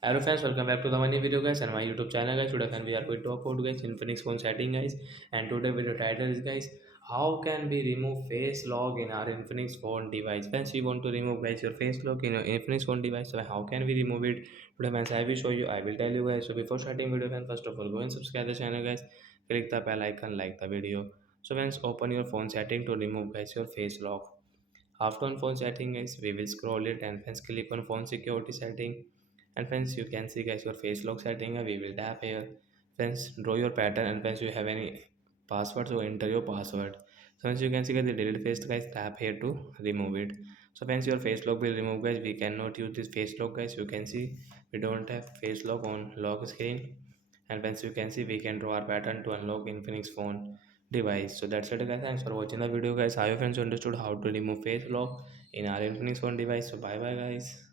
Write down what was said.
Hello friends, welcome back to the money video guys and my YouTube channel guys. Today again we are going to talk about guys Infinix phone setting guys, and today video title is guys, how can we remove face lock in our Infinix phone device? Friends, we want to remove guys your face lock in your Infinix phone device. So how can we remove it? Today friends, I will show you, I will tell you guys. So before starting video friends, first of all go and subscribe the channel guys, click the bell icon, like the video. So friends, open your phone setting to remove guys your face lock. After on phone setting guys, we will scroll it and friends click on phone security setting, and friends you can see guys your face lock setting. We will tap here. Friends, draw your pattern, and friends you have any password, so enter your password. So friends you can see guys the delete face guys, tap here to remove it. So friends your face lock will remove guys. We cannot use this face lock guys. You can see we don't have face lock on lock screen, and friends you can see we can draw our pattern to unlock Infinix phone device. So that's it guys, thanks for watching the video guys. I hope friends understood how to remove face lock in our Infinix phone device. So bye bye guys.